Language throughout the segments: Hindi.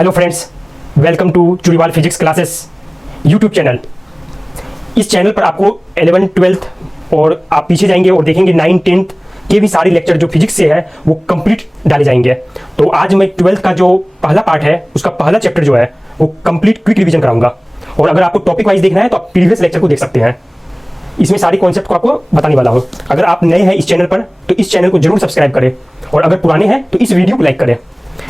Hello friends, welcome to Chudiwal physics classes YouTube channel. इस चैनल पर आपको 11th 12th और आप पीछे जाएंगे और देखेंगे 9th 10th के भी सारे लेक्चर जो फिजिक्स से है वो कंप्लीट डाले जाएंगे। तो आज मैं 12th का जो पहला पार्ट है उसका पहला चैप्टर जो है वो कंप्लीट क्विक रिवीजन कराऊंगा। और अगर आपको टॉपिक वाइज देखना है तो आप प्रीवियस लेक्चर को देख सकते हैं। इसमें सारी कॉन्सेप्ट को आपको बताने वाला हूँ। अगर आप नए हैं इस चैनल पर तो इस चैनल को जरूर सब्सक्राइब करें, और अगर पुराने हैं तो इस वीडियो को लाइक करें।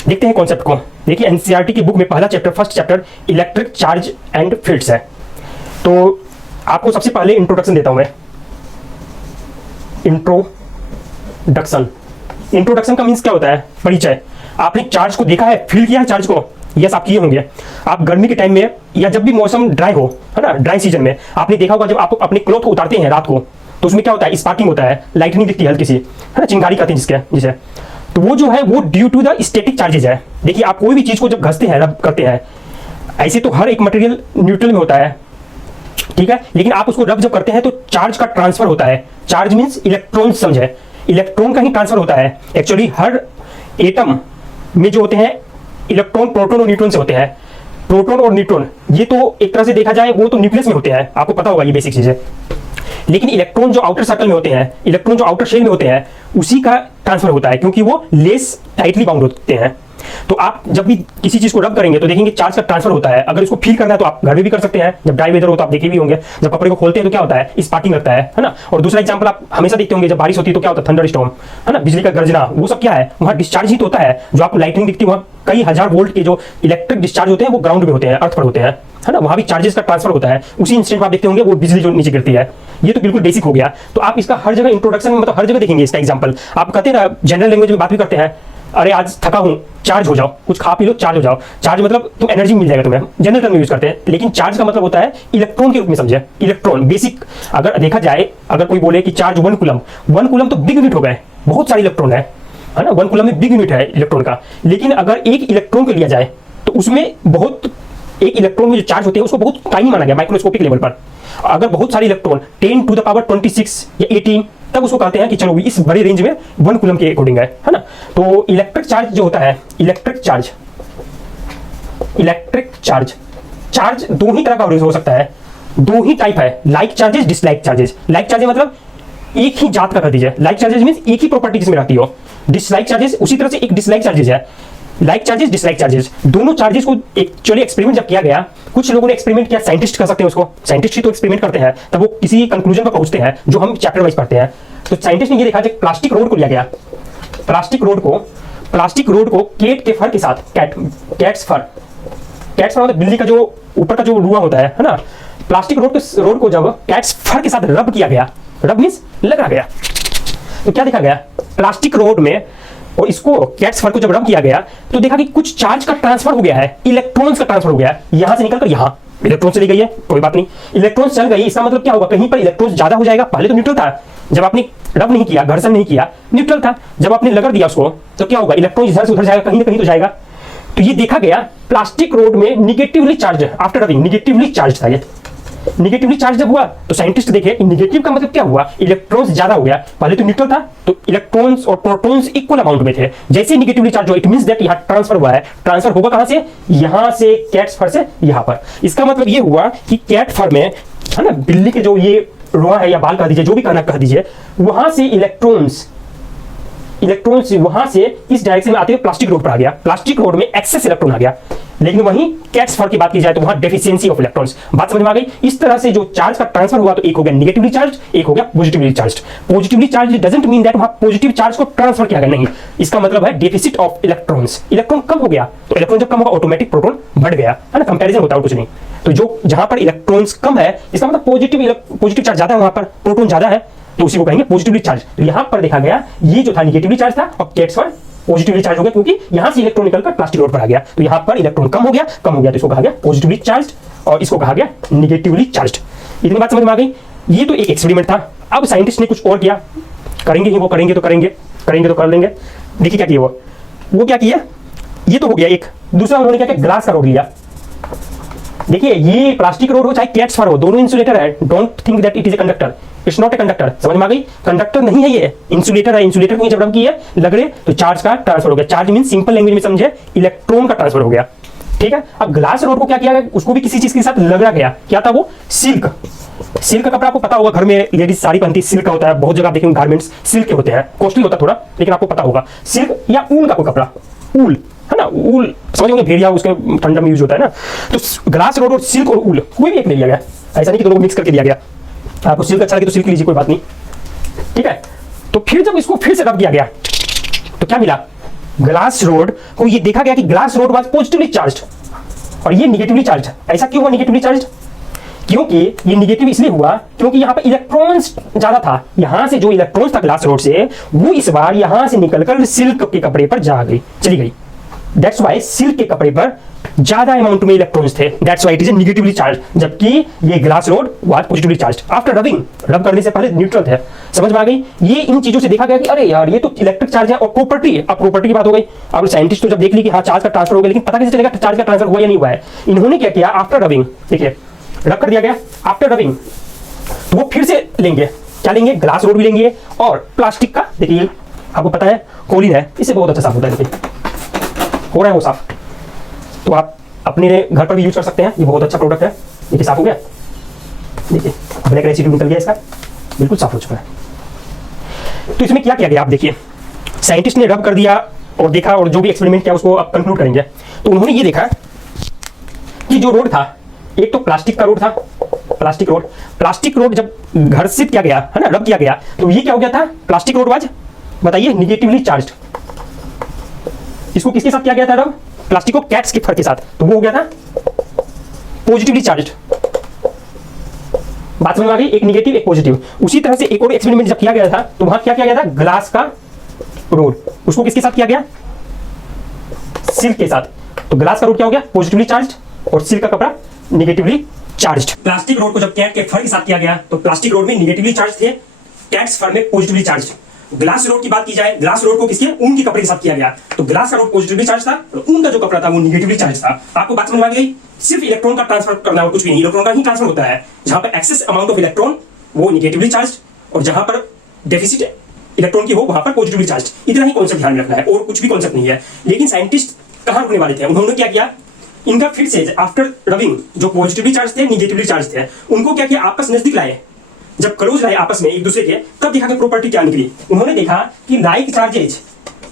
देखते हैं कॉन्सेप्ट को। देखिए, एनसीईआरटी की बुक में पहला chapter, first chapter electric charge and fields है। तो आपको सबसे पहले इंट्रोडक्शन देता हूं मैं। इंट्रोडक्शन का मीन्स क्या होता है? परिचय। आपने चार्ज को देखा है, फील किया है चार्ज को? यस, आप किए होंगे। आप गर्मी के टाइम में या जब भी मौसम ड्राई हो, है ना, ड्राई सीजन में आपने देखा होगा जब आप अपने क्लॉथ को उतारते हैं रात को तो उसमें क्या होता है? स्पार्किंग होता है, लाइटनिंग दिखती है हल्की सी, है ना, चिंगारी कहते हैं जिसे। तो वो जो है वो due to the static charges है। देखिए, आप कोई भी चीज को जब घसते हैं, रब करते हैं, ऐसे तो हर एक मटेरियल न्यूट्रल में होता है, ठीक है, लेकिन आप उसको रब जब करते हैं तो चार्ज का ट्रांसफर होता है। चार्ज मीन्स इलेक्ट्रॉन, समझे, इलेक्ट्रॉन का ही ट्रांसफर होता है। एक्चुअली हर एटम में जो होते हैं इलेक्ट्रॉन, प्रोटॉन और न्यूट्रॉन से होते हैं। प्रोटॉन और न्यूट्रॉन ये तो एक तरह से देखा जाए वो तो न्यूक्लियस में होते हैं, आपको पता होगा ये बेसिक चीज है। लेकिन इलेक्ट्रॉन जो आउटर सर्कल में होते हैं, इलेक्ट्रॉन जो आउटर शेल में होते हैं, उसी का ट्रांसफर होता है, क्योंकि वो लेस टाइटली बाउंड होते हैं। तो आप जब भी किसी चीज को रब करेंगे तो देखेंगे चार्ज का ट्रांसफर होता है। अगर इसको फील करना है तो आप घर में भी कर सकते हैं। जब ड्राई वेदर हो तो आप देखे भी होंगे, जब कपड़े को खोलते हैं तो क्या होता है? स्पार्किंग लगता है ना। और दूसरा एग्जांपल आप हमेशा देखते होंगे, जब बारिश होती है तो क्या होता है? थंडर स्टॉर्म, है ना, बिजली का गर्जना, वो सब क्या है? वहां डिस्चार्ज ही तो होता है। जो आपको लाइटनिंग दिखती है वहां कई हजार वोल्ट के जो इलेक्ट्रिक डिस्चार्ज होते हैं वो ग्राउंड में होते हैं, अर्थ पर होते हैं, है ना, वहां भी चार्जेस का ट्रांसफर होता है। उसी इंस्टेंट में आप देखते होंगे वो बिजली जो नीचे गिरती है। ये तो बिल्कुल बेसिक हो गया। तो आप इसका हर जगह इंट्रोडक्शन में, मतलब हर जगह देखेंगे इसका एग्जांपल। आप कहते हैं ना, जनरल लैंग्वेज में बात भी करते हैं, अरे आज थका हूं, चार्ज हो जाओ, कुछ खा पी लो, चार्ज हो जाओ। चार्ज मतलब तुम एनर्जी मिल जाएगा तुम्हें, जनरल टर्म में यूज करते हैं। लेकिन चार्ज का मतलब होता है इलेक्ट्रॉन के रूप में, समझे, इलेक्ट्रॉन। बेसिक अगर देखा जाए, अगर कोई बोले कि चार्ज 1 कूलम तो बिग यूनिट हो गए, बहुत सारे इलेक्ट्रॉन है ना, 1 कूलम में बिग यूनिट है इलेक्ट्रॉन का। लेकिन अगर एक इलेक्ट्रॉन को लिया जाए तो उसमें बहुत, एक इलेक्ट्रॉन में जो चार्ज होते हैं उसको बहुत टाइनी माना गया माइक्रोस्कोपिक लेवल पर। अगर बहुत सारे इलेक्ट्रॉन 10 टू द पावर 26 या 18, तब उसको कहते हैं कि चलो इस बड़े रेंज में 1 कूलम के अकॉर्डिंग है ना। तो इलेक्ट्रिक चार्ज जो होता है, इलेक्ट्रिक चार्ज दो ही तरह का हो सकता है, दो ही टाइप है, like charges, dislike charges. Like charges मतलब एक ही जात का कर दीजिए, लाइक चार्जेस मींस एक ही प्रॉपर्टी जिसमें रहती हो। डिसलाइक चार्जेस उसी तरह से एक डिसलाइक चार्जेस है। लाइक चार्जेस, डिसलाइक चार्जेस, दोनों चार्जेस को एक्चुअली एक्सपेरिमेंट जब किया गया, कुछ लोगों ने एक्सपेरिमेंट किया, साइंटिस्ट कर सकते हैं उसको, साइंटिस्ट ही तो एक्सपेरिमेंट करते हैं, तब वो किसी कंक्लूजन पर पहुंचते हैं जो हम चैप्टर वाइज पढ़ते हैं। तो साइंटिस्ट ने ये देखा कि प्लास्टिक रोड को लिया गया, प्लास्टिक रोड को केट के फर के साथ, कैट्स फर मतलब बिल्ली का जो ऊपर का जो रुआ होता है ना, प्लास्टिक रोड को जब कैट्स फर के साथ रब किया गया, रब मींस लगा गया, तो क्या देखा गया? प्लास्टिक रोड में और इसको कैट्स फर को जब रब किया गया तो देखा कि कुछ चार्ज का ट्रांसफर हो गया है, इलेक्ट्रॉन्स का ट्रांसफर हो गया है। यहां से निकलकर यहां इलेक्ट्रॉन चली गई है, कोई बात नहीं, इलेक्ट्रॉन चल गई, इसका मतलब क्या होगा? कहीं पर इलेक्ट्रॉन ज्यादा हो जाएगा। पहले तो न्यूट्रल था, जब आपने रब नहीं किया, घर्षण नहीं किया, न्यूट्रल था। जब आपने लगड़ दिया उसको तो क्या होगा? इलेक्ट्रॉन इधर से उधर जाएगा, कहीं ना कहीं तो जाएगा। तो ये देखा गया प्लास्टिक रोड में negatively charge, after rubbing negatively charge था। ये निगेटिवली चार्ज जब हुआ तो साइंटिस्ट देखे निगेटिव का मतलब क्या हुआ? इलेक्ट्रॉन्स ज्यादा हो गया। पहले तो न्यूट्रल था तो इलेक्ट्रॉन्स और प्रोटॉन्स इक्वल अमाउंट में थे। जैसे निगेटिवली चार्ज हो, इट मींस दैट यहां ट्रांसफर हुआ है। ट्रांसफर होगा कहां से? यहां से, कैट्स फर से यहां पर। इसका मतलब ये हुआ कि कैट फर में, है ना, बिल्ली के जो ये रोआ है या बाल कह दीजिए, जो भी कहना कह दीजिए, वहां से इलेक्ट्रॉन्स वहां से इस डायरेक्शन में आते हुए प्लास्टिक रोड पर आ गया। प्लास्टिक रोड में एक्सेस इलेक्ट्रॉन आ गया। लेकिन वहीं कैट्स फर की बात की जाए तो वहां डेफिशिएंसी ऑफ इलेक्ट्रॉन्स। बात समझ में आ गई? इस तरह से जो चार्ज का ट्रांसफर हुआ तो एक हो गया निगेटिवली चार्ज, एक हो गया positively charge. Positively charge doesn't mean that वहां पॉजिटिव चार्ज को ट्रांसफर किया गया, नहीं, इसका मतलब है डेफिसिट ऑफ इलेक्ट्रॉन्स। इलेक्ट्रॉन कम हो गया तो इलेक्ट्रॉन जब कम होगा ऑटोमेटिक प्रोटॉन बढ़ गया, है ना, कंपैरिजन होता है और कुछ नहीं। तो जो जहां पर इलेक्ट्रॉन्स कम है इसका मतलब पॉजिटिव चार्ज ज्यादा है, वहां पर प्रोटॉन ज्यादा है, तो उसी को कहेंगे पॉजिटिवली चार्ज। तो यहां पर देखा गया ये जो था निगेटिवली चार्ज था और कैट्स फर पॉजिटिवली चार्ज हो गया, क्योंकि यहां से इलेक्ट्रॉन निकलकर प्लास्टिक रोड पर आ गया। तो यहां पर इलेक्ट्रॉन कम हो गया तो इसको कहा गया पॉजिटिवली चार्ज और इसको कहा गया निगेटिवली चार्ज। इतनी बात समझ में आ गई? ये तो एक एक्सपेरिमेंट था। अब साइंटिस्ट ने कुछ और किया, करेंगे ही वो, करेंगे तो कर लेंगे। देखिए क्या किया वो क्या किया? ये तो हो गया एक। दूसरा उन्होंने क्या किया? ग्लास का रोड लिया। देखिए, ये प्लास्टिक रोड हो चाहे कैट्स फर हो, दोनों इंसुलेटर है। Don't think that it is a conductor, it's not a conductor. समझ में आ गई? कंडक्टर नहीं है, ये इंसुलेटर है। इंसुलेटर को जब रब किया लगड़े तो चार्ज का ट्रांसफर हो गया। चार्ज मीन सिंपल लैंग्वेज में समझे, इलेक्ट्रॉन का ट्रांसफर हो गया। ठीक है। अब ग्लास रोड को क्या किया गया, उसको भी किसी चीज के साथ लगाया गया, क्या था वो, सिल्क। सिल्क का कपड़ा आपको पता होगा, घर में लेडीज साड़ी पहनती, सिल्क का होता है, बहुत जगह आप देखेंगे गारमेंट्स सिल्क के होते हैं, कॉस्टली होता है थोड़ा, लेकिन आपको पता होगा सिल्क या ऊन का कोई कपड़ा, ऊल है ना, ऊल समझ होंगे, भेड़िया उसके ठंडा में यूज होता है ना। तो ग्लास रोड और सिल्क और ऊल कोई भी एक ले लिया गया, ऐसा नहीं कि दोनों को मिक्स करके दिया गया। आपको सिल्क अच्छा लगे तो सिल्क लीजिए, कोई बात नहीं, ठीक है। तो फिर जब इसको फिर से रब किया गया तो क्या मिला, ग्लास रोड को ये देखा गया कि glass rod was positively charged और ये निगेटिवली चार्ज्ड। ऐसा क्यों हुआ निगेटिवली चार्ज्ड, क्योंकि ये निगेटिव इसलिए हुआ क्योंकि यहाँ पर इलेक्ट्रॉन्स ज्यादा था, यहां से जो इलेक्ट्रॉन्स था ग्लास रोड से वो इस बार यहां से निकलकर सिल्क के कपड़े पर चली गई। दैट्स वाई सिल्क के कपड़े पर ज्यादा अमाउंट में इलेक्ट्रॉन्स थे, that's why it is negatively charge, जबकि ये glass rod was positively charge. After rubbing, रब करने से पहले न्यूट्रल थे। समझ में आ गई, ये इन चीजों से देखा गया कि अरे यार ये तो इलेक्ट्रिक चार्ज है और प्रॉपर्टी है। अब प्रॉपर्टी की बात हो गई, अब साइंटिस्ट तो जब देख ली कि हाँ चार्ज का ट्रांसफर हो गया, लेकिन पता कैसे चलेगा चार्ज का ट्रांसफर हुआ या नहीं हुआ है। इन्होंने क्या किया, आफ्टर रबिंग, देखिए रब कर दिया गया, आफ्टर रबिंग तो वो फिर से लेंगे, क्या लेंगे, ग्लास रोड भी लेंगे और प्लास्टिक का, देखिए आपको पता है कोलिन है, इससे बहुत अच्छा साफ होता है, देखिए हो रहा है वो साफ, तो आप अपने घर पर भी यूज कर सकते हैं, ये बहुत अच्छा प्रोडक्ट है। देखिए साफ हो गया, देखिए ब्लैक रेसिड्यू निकल गया इसका, बिल्कुल साफ हो चुका है। तो इसमें क्या किया गया, आप देखिए साइंटिस्ट ने रब कर दिया और देखा, और जो भी एक्सपेरिमेंट किया उसको आप कंक्लूड करेंगे। तो उन्होंने ये देखा कि जो रोड था, एक तो प्लास्टिक का रोड था, प्लास्टिक रोड जब घर्षित किया गया है ना, रब किया गया, तो ये क्या हो गया था, प्लास्टिक रोड वाज, बताइए, निगेटिवली चार्ज्ड। इसको किसके साथ किया गया था रब, प्लास्टिक को कैट्स के फर के साथ, तो वो हो गया था पॉजिटिवली चार्ज्ड। बात समझ में आ गई, एक निगेटिव एक पॉजिटिव। उसी तरह से एक और एक्सपेरिमेंट जब किया गया था तो वहां क्या किया गया था, ग्लास का रोड, उसको किसके साथ किया गया, सिल्क के साथ। तो ग्लास का रोड क्या हो गया, पॉजिटिवली चार्ज्ड, और सिल्क का कपड़ा निगेटिवली चार्ज्ड। प्लास्टिक रोड को जब कैट के फर के साथ किया गया तो प्लास्टिक रोड में निगेटिवली चार्ज थे, कैट्स फर में पॉजिटिवली चार्ज्ड। ग्लास रोड की बात की जाए, ग्लास रोड को किसके, ऊन के कपड़े के साथ किया गया, तो ग्लास का रोड पॉजिटिवली चार्ज था और ऊन का जो कपड़ा था वो निगेटिवली चार्ज था। आपको बात समझ में आ गई, सिर्फ इलेक्ट्रॉन का ट्रांसफर करना और कुछ भी नहीं, इलेक्ट्रॉन का ही ट्रांसफर होता है। जहां पर एक्सेस अमाउंट ऑफ इलेक्ट्रॉन वो निगेटिवली चार्ज, और जहां पर डेफिसिट इलेक्ट्रॉन की हो वहां पर पॉजिटिवली चार्ज। इतना ही कॉन्सेप्ट ध्यान रखना है, और कुछ भी कॉन्सेप्ट नहीं है। लेकिन साइंटिस्ट कहां रुकने वाले थे, उन्होंने क्या किया, इनका फिर से आफ्टर रबिंग जो पॉजिटिवली चार्ज थे, निगेटिवली चार्ज थे, उनको क्या किया, आपस नजदीक लाए, जब क्लोज लाए आपस में एक दूसरे के, तब देखा कि प्रॉपर्टी क्या निकली। उन्होंने देखा कि लाइक चार्जेज,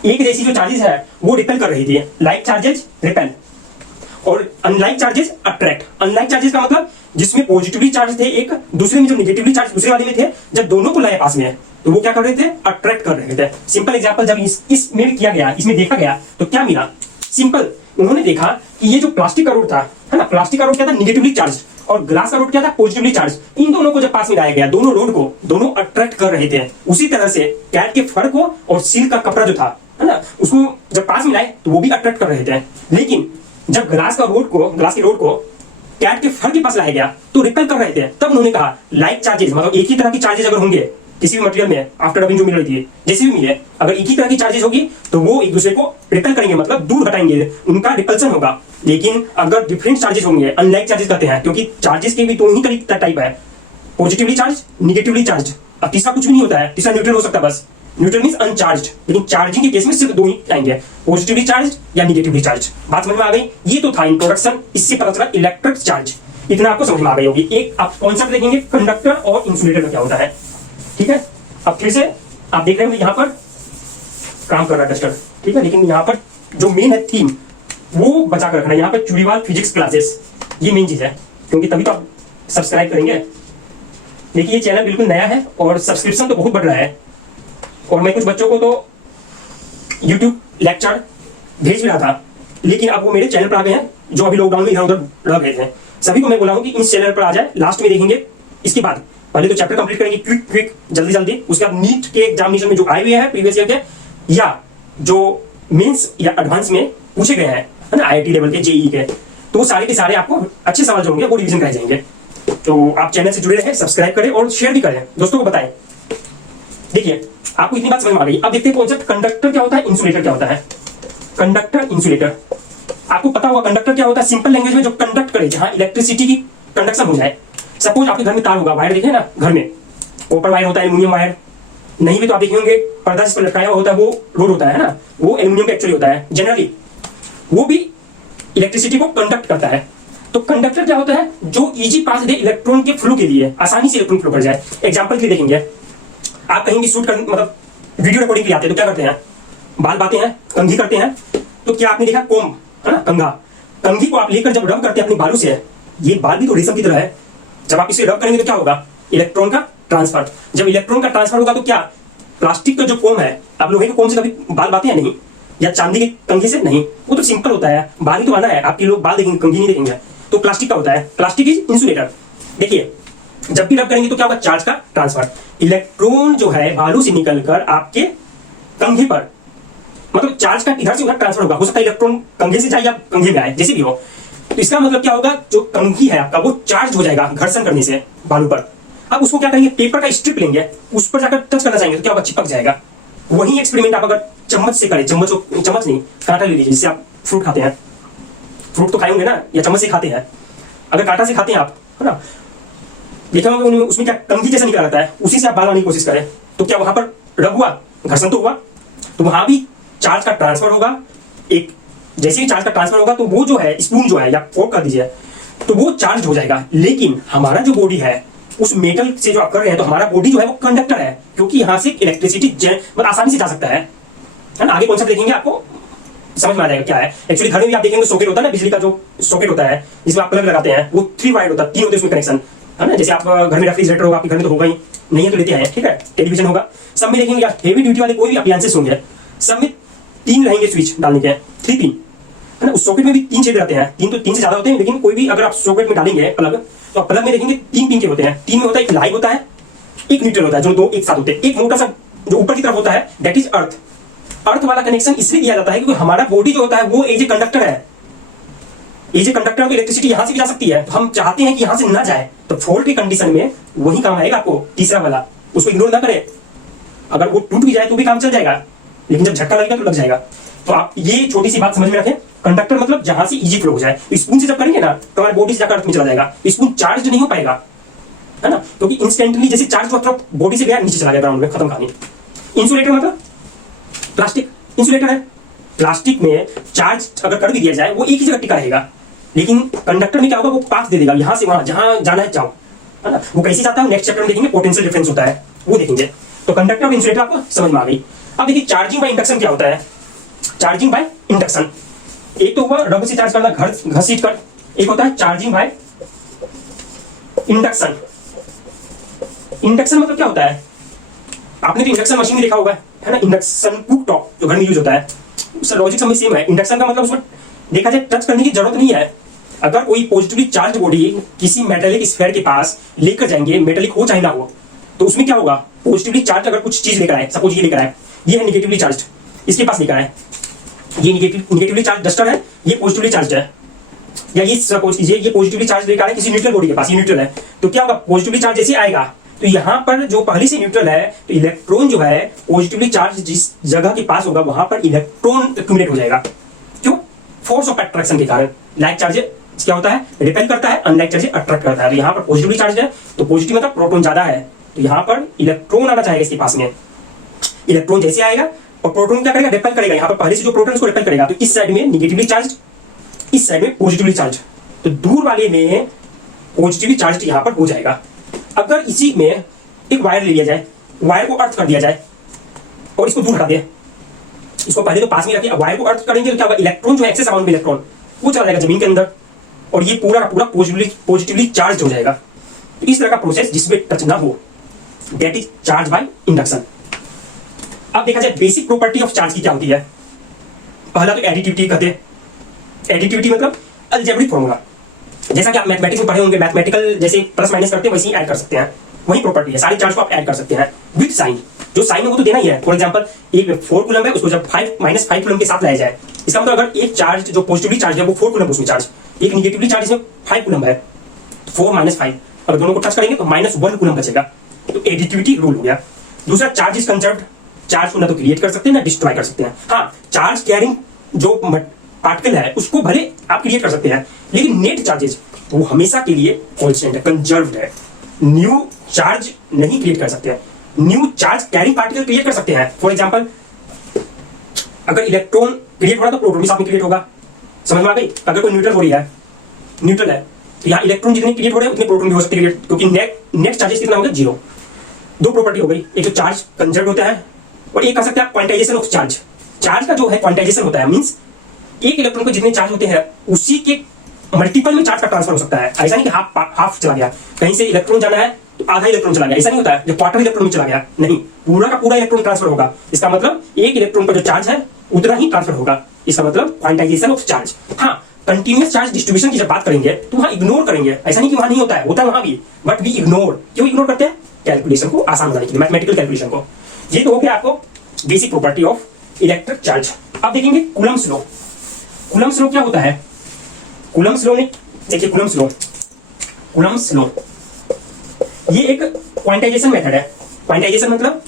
एक जैसी जो चार्जेस है वो रिपेल कर रही थी, लाइक चार्जेज रिपेल, और unlike charges attract. Unlike charges का मतलब जिसमें पॉजिटिवली चार्ज थे एक दूसरे में, जो निगेटिवली चार्ज दूसरे वाले में थे, जब दोनों को लाए पास में तो वो क्या कर रहे थे, अट्रैक्ट कर रहे थे। सिंपल एग्जांपल जब इसमें किया गया, इसमें देखा गया तो क्या मिला, सिंपल उन्होंने देखा कि ये जो प्लास्टिक का रोड था है ना, प्लास्टिक का रोड क्या था, निगेटिवली चार्ज, और ग्लास का रोड क्या था, पॉजिटिवली चार्ज। इन दोनों को जब पास में लाया गया, दोनों रोड को दोनों अट्रैक्ट कर रहे थे। उसी तरह से कैट के फर को और सिल्क का कपड़ा जो था है ना, उसको जब पास में लाए तो वो भी अट्रैक्ट कर रहे थे। लेकिन जब ग्लास की रोड को कैट के फर के पास लाया गया तो रिपेल कर रहे थे। तब उन्होंने कहा लाइक चार्जेस, मतलब एक ही तरह की चार्जेस अगर होंगे किसी भी मटेरियल में, आफ्टर रबिंग जो मिल रही थी, जैसे भी मिले, अगर एक ही तरह की चार्जेस होगी तो वो एक दूसरे को रिपेल करेंगे, मतलब दूर हटाएंगे, उनका रिपल्सन होगा। लेकिन अगर डिफरेंट चार्जेस होंगे, अनलाइक चार्जेस कहते हैं, क्योंकि चार्जेस के भी दो ही टाइप है, पॉजिटिवली चार्ज, निगेटिवली चार्ज। अब तीसरा कुछ भी नहीं होता है, तीसरा न्यूट्रल हो सकता है बस, न्यूट्रल मींस अनचार्ज्ड। लेकिन चार्जिंग के केस में सिर्फ दो ही आएंगे, पॉजिटिवली चार्ज या निगेटिवली चार्ज। बात समझ में आ गई, ये तो था इंट्रोडक्शन, इससे पता चला इलेक्ट्रिक चार्ज, इतना आपको समझ में आ गई होगी। एक आप कॉन्सेप्ट देखेंगे कंडक्टर और इंसुलेटर का क्या होता है, ठीक है। अब फिर से आप देख रहे हो यहाँ पर काम कर रहा है डस्टर, ठीक है, लेकिन यहाँ पर जो मेन है थीम वो बचा कर रखना है। यहाँ पर चूड़ीवाल फिजिक्स क्लासेस, ये मेन चीज है, क्योंकि तभी तो आप सब्सक्राइब करेंगे। देखिए ये चैनल बिल्कुल नया है और सब्सक्रिप्शन तो बहुत बढ़ रहा है, और मैं कुछ बच्चों को तो यूट्यूब लेक्चर भेज भी रहा था, लेकिन अब वो मेरे चैनल पर आ गए हैं, जो अभी लॉकडाउन में इधर उधर रह गए थे। सभी को मैं बोला हूँ कि इस चैनल पर आ जाए, लास्ट में देखेंगे। इसके बाद पहले तो चैप्टर कंप्लीट करेंगे क्विक जल्दी, उसके बाद नीट के एग्जामिनेशन में जो आए हुए हैं प्रीवियस ईयर के, या जो मेंस या एडवांस में पूछे गए हैं है ना, आईआईटी लेवल के, जेईई के, तो वो सारे के सारे आपको अच्छे सवाल जो होंगे वो रिवीजन कराए जाएंगे। तो आप चैनल से जुड़े रहें, सब्सक्राइब करें और शेयर भी करें, दोस्तों को बताएं। देखिए आपको इतनी बात समझ में आ गई। अब देखते हैं कॉन्सेप्ट, कंडक्टर क्या होता है, इंसुलेटर क्या होता है। कंडक्टर, इंसुलेटर, आपको पता होगा कंडक्टर क्या होता है, सिंपल लैंग्वेज में जो कंडक्ट करे, जहां इलेक्ट्रिसिटी की कंडक्शन हो जाए। सपोज आपके घर में तार होगा, वायर देखे ना घर में, कॉपर वायर होता है, एल्यूमिनियम वायर, नहीं भी तो आप देखे होंगे पर्दा जिस पर लटकाया हुआ होता है वो रोड होता है ना, वो एल्यूमिनियम का एक्चुअली होता है जनरली। वो भी इलेक्ट्रिसिटी को कंडक्ट करता है। तो कंडक्टर क्या होता है, जो इजी पास दे इलेक्ट्रॉन के फ्लो के लिए, आसानी से इलेक्ट्रॉन फ्लो कर जाए। एग्जांपल के लिए देखेंगे, आप कहीं भी शूट कर मतलब वीडियो रिकॉर्डिंग के लिए आते हैं तो क्या करते हैं, बाल बाते हैं, कंघी करते हैं। तो क्या आपने देखा कोम है ना, कंघा, कंघी को आप लेकर जब रब करते हैं अपने बालों से, ये बाल भी तो रेशम की तरह है, जब आप इसे रब करेंगे तो क्या होगा, इलेक्ट्रॉन का ट्रांसफर। जब इलेक्ट्रॉन का ट्रांसफर होगा तो क्या, प्लास्टिक का जो कोम है, आप लोहे के कोम से कभी बाल बाते हैं नहीं, या चांदी के कंघी से नहीं, वो तो सिंपल होता है, बाल ही तो आना है, आपके लोग बाल देखेंगे कंघी नहीं देखेंगे। तो प्लास्टिक का होता है, प्लास्टिक इज इंसुलेटर। देखिए जब भी रब करेंगे तो क्या होगा, चार्ज का ट्रांसफर। इलेक्ट्रॉन जो है बालों से निकलकर आपके कंघे पर, मतलब चार्ज का इधर से उधर ट्रांसफर होगा। हो सकता है इलेक्ट्रॉन कंघे से जाए या कंघे में आए, जैसे भी हो। तो इसका मतलब क्या होगा, जो कंघी है आपका वो चार्ज हो जाएगा घर्षण करने से बालों पर। अब उसको क्या करेंगे, पेपर का स्ट्रिप लेंगे, उस पर जाकर टच करना चाहेंगे तो क्या होगा, चिपक जाएगा। वही एक्सपेरिमेंट आप अगर चम्मच से करें, चम्मच नहीं, कांटा ले लीजिए, जिससे आप फ्रूट खाते हैं, फ्रूट तो खाए होंगे ना, या चम्मच से खाते हैं। अगर कांटा से खाते हैं आप, है ना, देखा होगा उसमें क्या कंघी जैसा निकल आता है, उसी से आप बाल लाने की कोशिश करें तो क्या वहां पर रब हुआ, घर्षण तो हुआ, तो वहां भी चार्ज का ट्रांसफर होगा। एक जैसे ही चार्ज का ट्रांसफर होगा तो वो जो है स्पून जो है, या फोर्क कर दीजिए, तो वो चार्ज हो जाएगा। लेकिन हमारा जो बॉडी है उस मेटल से जो आप कर रहे हैं, तो हमारा बॉडी जो है वो कंडक्टर है, क्योंकि यहां से इलेक्ट्रिसिटी मतलब आसानी से जा सकता है ना। आगे कॉन्सेप्ट देखेंगे आपको समझ में आ जाएगा क्या है। एक्चुअली घर में भी आप देखेंगे सॉकेट होता है ना, बिजली का जो सॉकेट होता है जिसमें आप प्लग लगाते हैं, वो 3 वायर होता है, 3 होते हैं उसमें कनेक्शन, है ना। जैसे आप घर में रेफ्रिजरेटर होगा, आपके घर में तो होगा ही, नहीं है तो लेते हैं, ठीक है। टेलीविजन होगा, सब में देखेंगे, हेवी ड्यूटी वाले कोई भी अप्लायंसेस होंगे, सब में 3 रहेंगे स्विच डालने के, 3 पिन, है ना। उस सॉकेट में भी 3 छेद रहते हैं, 3 तो 3 से ज्यादा होते हैं, लेकिन कोई भी अगर आप सॉकेट में डालेंगे प्लग, तो प्लग में देखेंगे 3 पिन के होते हैं। 3 में होता है, एक लाइव होता है, एक न्यूट्रल होता है, जो 2 एक साथ होते हैं। एक मोटा सा जो ऊपर की तरफ होता है, दैट इज अर्थ। अर्थ वाला कनेक्शन इसलिए दिया जाता है क्योंकि हमारा बॉडी जो होता है वो एज ए कंडक्टर है। एज ए कंडक्टर तो इलेक्ट्रिसिटी यहां से भी जा सकती है, तो हम चाहते हैं कि यहां से ना जाए, तो फॉल्ट की कंडीशन में वही काम आएगा आपको, तीसरा वाला, उसको इग्नोर ना करें। अगर वो टूट भी जाए तो भी काम चल जाएगा, लेकिन जब झटका लगेगा तो लग जाएगा। तो आप ये छोटी सी बात समझ में रखें, कंडक्टर मतलब जहां से इजी फ्लो हो जाए। स्पून से जब करेंगे ना तो हमारे बॉडी से जाकर अर्थ में चला जाएगा, स्पून चार्ज नहीं हो पाएगा, है ना, क्योंकि इंस्टेंटली जैसे चार्ज हुआ बॉडी से गया नीचे चला गया ग्राउंड में, खत्म कहानी। इंसुलेटर मतलब प्लास्टिक इंसुलेटर है। प्लास्टिक में चार्ज अगर कर भी दिया जाए वो एक ही जगह टिका रहेगा, लेकिन कंडक्टर में क्या होगा, वो पाथ दे देगा यहां से वहां, जहां जाना है जाओ, है ना। वो कैसे जाता है नेक्स्ट चैप्टर में देखेंगे, पोटेंशियल डिफरेंस होता है वो देखेंगे। तो कंडक्टर और इंसुलेटर आपको समझ में आ गई। अब देखिए चार्जिंग बाय इंडक्शन क्या होता है। चार्जिंग बाय इंडक्शन, एक तो हुआ रब से चार्ज करना घसीट कर, एक होता है चार्जिंग बाय इंडक्शन। इंडक्शन मतलब क्या होता है, आपने तो इंडक्शन मशीन में देखा होगा, है ना, इंडक्शन कुक टॉप जो घर में यूज होता है, उसका लॉजिक समझ सेम है। इंडक्शन का मतलब उसमें देखा जाए टच करने की जरूरत नहीं है। अगर कोई पॉजिटिवली चार्ज बॉडी किसी मेटेलिक स्फीयर के पास लेकर जाएंगे, मेटेलिक हो चाहे ना हो, तो उसमें क्या होगा, पॉजिटिवली चार्ज अगर कुछ चीज लेकर आए, सपोज ये लेकर आए, ये है निगेटिवली चार्ज, इसके पास लेकर आए, ये निगेटिवली चार्ज डस्टर है, ये पॉजिटिवली चार्ज है, या ये सपोज कीजिए ये पॉजिटिवली चार्ज लेकर आए किसी न्यूट्रल बॉडी के पास, ये न्यूट्रल है, तो क्या होगा, पॉजिटिवली चार्ज जैसे आएगा तो यहाँ पर जो पहले से न्यूट्रल है, तो इलेक्ट्रॉन जो है पॉजिटिवली चार्ज जिस जगह के पास होगा वहां पर इलेक्ट्रॉन एक्यूमुलेट हो जाएगा। क्यों, फोर्स ऑफ अट्रैक्शन के कारण। लाइक चार्ज क्या होता है, रिपेल करता है, अनलाइक चार्ज अट्रैक्ट करता है। तो यहाँ पर पॉजिटिवली चार्ज है, तो पॉजिटिव मतलब प्रोटॉन ज्यादा है, तो यहाँ पर इलेक्ट्रॉन आना चाहेगा इसके पास में। इलेक्ट्रॉन जैसे आएगा और प्रोटॉन क्या करेगा, रिपेल करेगा, यहाँ पर पहले से जो प्रोटॉन को रिपेल करेगा, तो इस साइड में निगेटिवली चार्ज, इस साइड में पॉजिटिवली चार्ज, तो दूर वाले में पॉजिटिवली चार्ज यहाँ पर हो जाएगा। अगर इसी में एक वायर ले लिया जाए, वायर को अर्थ कर दिया जाए और इसको दूर हटा दिया, इसको पहले तो पास में रखिए, वायर को अर्थ करेंगे तो क्या होगा, इलेक्ट्रॉन जो एक्सेस अमाउंट में इलेक्ट्रॉन वो चला जाएगा जमीन के अंदर, और ये पूरा पूरा पॉजिटिवली चार्ज हो जाएगा। तो इस तरह का प्रोसेस जिसमें टच ना हो, that is charge by induction. अब देखा जाए बेसिक प्रॉपर्टी ऑफ चार्ज की क्या होती है। पहला तो एडिटिविटी कहते हैं। एडिटिविटी मतलब अलजेब्रिक फॉर्मूला, जैसा कि आप मैथमेटिक्स में पढ़े होंगे, मैथमेटिकल जैसे प्लस माइनस करते हैं वैसे ही ऐड कर सकते हैं, वही प्रॉपर्टी है। सारे चार्ज को आप ऐड कर सकते हैं विद साइन, जो साइन है वो तो देना ही है। फॉर एग्जांपल एक 4 कूलम है, उसको जब 5 - 5 कूलम के साथ लाया जाए, इसका मतलब अगर एक चार्ज जो पॉजिटिवली चार्ज है वो 4 कूलम उसमें चार्ज, एक निगेटिवली चार्ज इसमें 5 कूलम है, 4 - 5, अगर दोनों को टच करेंगे तो -1 कूलम बचेगा। तो एडिटिविटी रूल हो गया। दूसरा चार्ज इज कंजर्व्ड, चार्ज को ना तो क्रिएट कर सकते हैं ना डिस्ट्रॉय कर सकते हैं। हाँ, चार्ज कैरिंग जो पार्टिकल है उसको भले आप क्रिएट कर सकते हैं, लेकिन नेट चार्जेस वो हमेशा के लिए कांस्टेंट है, कंजर्व्ड है। न्यू चार्ज नहीं क्रिएट कर सकते हैं, new charge carrying particle create कर सकते हैं। फॉर एग्जांपल अगर इलेक्ट्रॉन क्रिएट हो रहा है तो प्रोटॉन भी साथ में क्रिएट होगा, समझ में आ गई? अगर कोई न्यूट्रल बॉडी है, न्यूट्रल है, तो यहाँ इलेक्ट्रॉन जितने क्रिएट हो रहे हैं उतने प्रोटॉन भी हो सकते हैं, क्योंकि नेट चार्जेस कितना होगा? 0। दो प्रॉपर्टी हो गई, एक तो चार्ज कंजर्व होता है और एक कह सकते हैं क्वांटाइजेशन ऑफ चार्ज। चार्ज का जो है क्वांटाइजेशन होता है, मींस एक इलेक्ट्रॉन को जितने चार्ज होते हैं उसी के मल्टीपल में चार्ज का ट्रांसफर हो सकता है। ऐसा नहीं कि हाफ चला गया, कहीं से इलेक्ट्रॉन जाना है तो आधा इलेक्ट्रॉन चला गया, ऐसा नहीं होता है। जो क्वार्टर इलेक्ट्रॉन में चला गया, नहीं, पूरा का पूरा इलेक्ट्रॉन ट्रांसफर होगा। इसका मतलब एक इलेक्ट्रॉन का जो चार्ज है उतना ही ट्रांसफर होगा, इसका मतलब क्वांटाइजेशन ऑफ चार्ज। हाँ, कंटिन्यूअस चार्ज डिस्ट्रीब्यूशन की जब बात करेंगे तो वहां इग्नोर करेंगे, ऐसा नहीं कि वहां नहीं होता है, होता है वहां भी, बट वी इग्नोर। क्यों इग्नोर करते हैं? कैलकुलेशन को आसान बनाने के लिए, मैथमेटिकल कैलकुलेशन को। ये तो हो गया आपको basic property of electric charge. अब देखेंगे कूलम्ब्स लॉ। कूलम्ब्स लॉ क्या होता है? कूलम्ब्स लॉ ने, देखिए कूलम्ब्स लॉ, कूलम्ब्स लॉ ये एक क्वांटाइजेशन मेथड है। क्वांटाइजेशन मतलब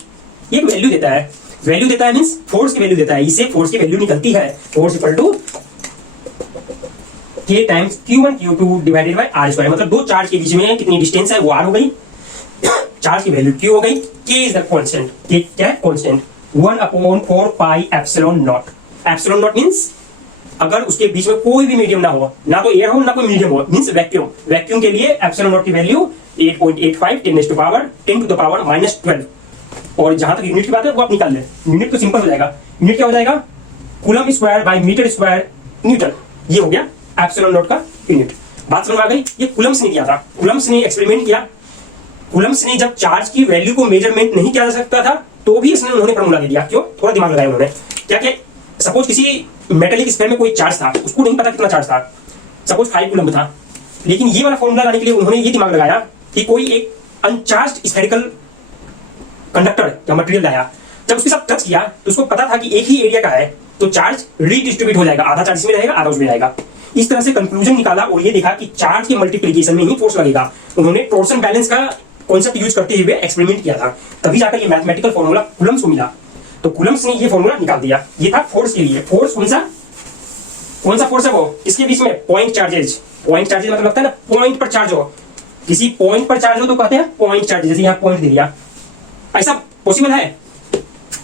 ये एक वैल्यू देता है, वैल्यू देता है मींस फोर्स की वैल्यू देता है। इससे फोर्स की वैल्यू निकलती है, force equal to K times Q1 Q2 divided by R square. मतलब दो चार्ज के बीच में कितनी डिस्टेंस है वो R हो गई, चार्ज की वैल्यू Q हो गई, K is the constant. K क्या है? Constant 1/4 pi epsilon not. Epsilon not means अगर उसके बीच में कोई भी मीडियम ना हो, ना तो एयर हो ना कोई मीडियम हो, मींस वैक्यूम। वैक्यूम के लिए एप्सिलॉन नॉट की वैल्यू 8.85 10 to the power -12। और जहां तक यूनिट की बात है वो आप निकाल लें, यूनिट तो सिंपल हो जाएगा। यूनिट क्या हो जाएगा? Coulomb square by metre square newton. ये हो गया एप्सिलॉन नॉट का यूनिट। बात समझ में आ गई? ये कूलम्स ने किया था, कूलम्स ने एक्सपेरिमेंट किया। कूलम्स ने जब चार्ज की वैल्यू को मेजरमेंट नहीं किया जा सकता था तो भी इसने उन्होंने फॉर्मूला दे दिया। क्यों? थोड़ा दिमाग लगाया उन्होंने। क्या क्या? सपोज किसी मेटेलिक स्फीयर में कोई चार्ज था, उसको नहीं पता कितना चार्ज था, सपोज 5 कूलम था, लेकिन ये वाला फॉर्मूला लाने के लिए उन्होंने ये दिमाग लगाया कि कोई एक अनचार्ज्ड स्फेरिकल कंडक्टर या मटेरियल लाया। जब उसके साथ टच किया तो उसको पता था कि एक ही एरिया का है, तो चार्ज रीडिस्ट्रीब्यूट हो जाएगा, आधा चार्ज इसमें रहेगा आधा उसमें रहेगा। इस तरह से कंक्लूजन निकाला और ये देखा कि चार्ज के मल्टीप्लिकेशन में ही फोर्स लगेगा। उन्होंने टॉर्सन बैलेंस का कॉन्सेप्ट यूज करते हुए एक्सपेरिमेंट किया था, तभी जाकर ये मैथमेटिकल फॉर्मूला कूलम्स को मिला। तो कूलम्स ने ये फॉर्मूला निकाल दिया। ये था फोर्स के लिए। फोर्स कौन सा फोर्स है वो? इसके बीच में पॉइंट चार्जेज। पॉइंट चार्जेज मतलब लगता है ना पॉइंट पर चार्ज हो, किसी पॉइंट पर चार्ज हो तो कहते हैं पॉइंट चार्ज। जैसे यहाँ पॉइंट दे दिया, ऐसा पॉसिबल है?